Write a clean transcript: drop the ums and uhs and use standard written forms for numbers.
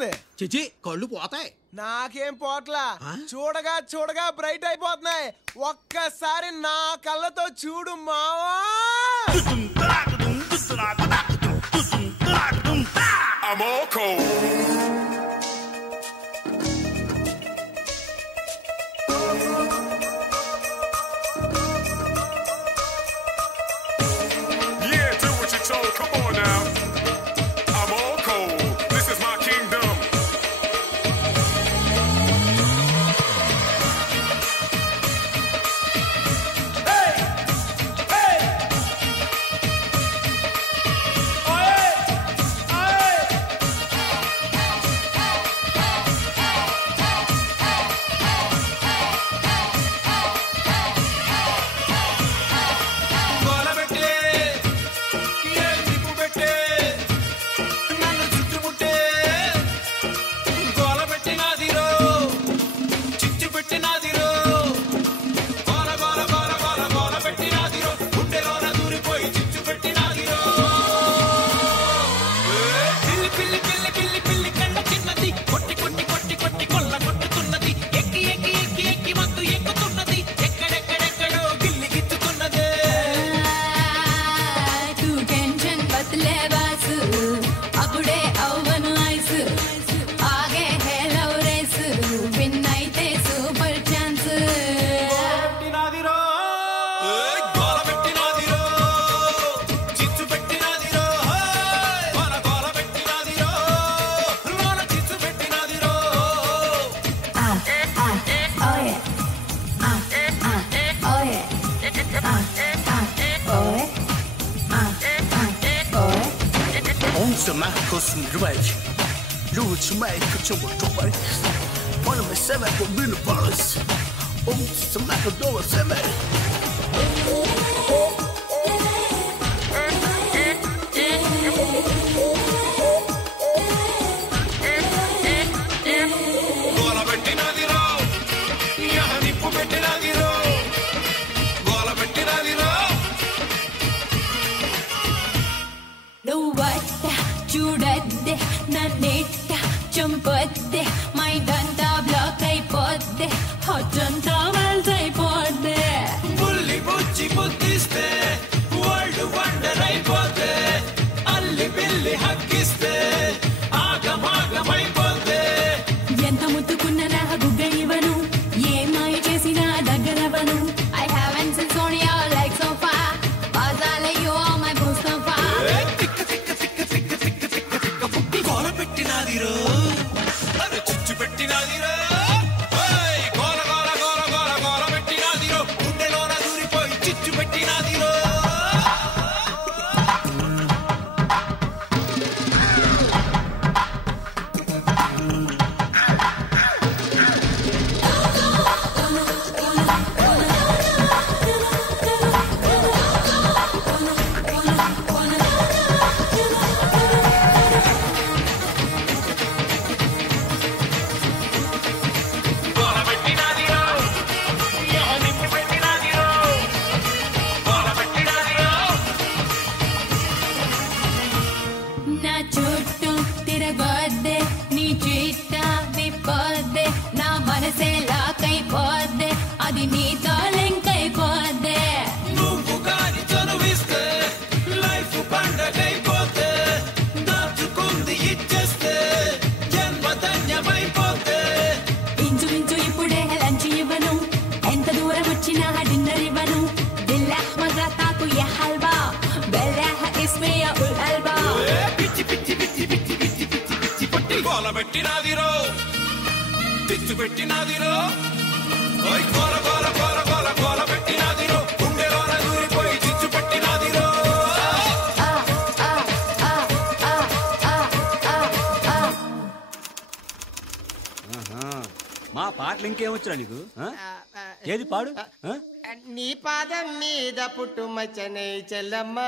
పోతుంది. చిచి కళ్ళు పోతాయి. నాకేం పోట్లా, చూడగా చూడగా బ్రైట్ అయిపోతున్నాయి. ఒక్కసారి నా కళ్ళతో చూడు మావా. I'm all cold. Yeah, do what you're told. Come on now. I'm all cold. This is my kingdom. Hey! Hey! onze makkers rijk. Loertje mij, ik je wat op mij. Wanneer mijn stem heb op binnen ballen. Om te maken door het stem. చూడద్దే నన్నేట చంపొద్దే మైదంతా block అయిపోద్దే heart అంతా melt అయిపోద్దే బుల్లి బుచ్చి బుద్ధిస్తే world wonder అయిపోద్దే అల్లి బిల్లి హక్కిస్తే ఆగమాగమైపోద్దే ఎంత ముట్టుకున్న రాగుగ్గ ఇవ్వను ఏ మాయ చేసినా దగ్గరవను I haven't seen Sonia like sofa బాజాలే యు ఆర్ మై ముస్తఫా పెట్టినాదిరో అరే చుచ్చు పెట్టినాదిరో గోల గోల గోల గోల గోల పెట్టినాదిరో గుండెలోన దూరిపోయి చిచ్చు పెట్టినాదిరో నా చుట్టూ తిరగొద్దే నీ చిట్ట విప్పొద్దే నా మనసే లాక్ అయిపోద్దే అది నీతో లింక్ అయిపోద్దే నువ్వు గాని చనువిస్తే లైఫ్ పండగైపోతే దాచుకుంది ఇచ్చేస్తే జన్మ ధన్యమైపోతే ఇంచుమించు ఇప్పుడే లంచ్ ఇవ్వను ఎంత దూరం వచ్చినా డిన్నర్ ఇవ్వను దిల్లాహ్ మజా తాకు యా హల్వా బెల్లాహ్ ఇస్మే యా ఉల్ అల్బా పిచ్చి పిచ్చి పిచ్చి పిచ్చి పిచ్చి పిచ్చి పిచ్చి పట్టి గోల పెట్టినాదిరో తిచ్చు పెట్టినాదిరో ఓయ్ గోల గోల గోల గోల గోల పెట్టినాదిరో గుండెలోన దూరిపోయి చిచ్చు పెట్టినాదిరో మా పాటలు ఇంకేమొచ్చురా నీకు? ఏది పాడు. నీ పాదం మీద పుట్టుమచ్చనే చెల్లమ్మ.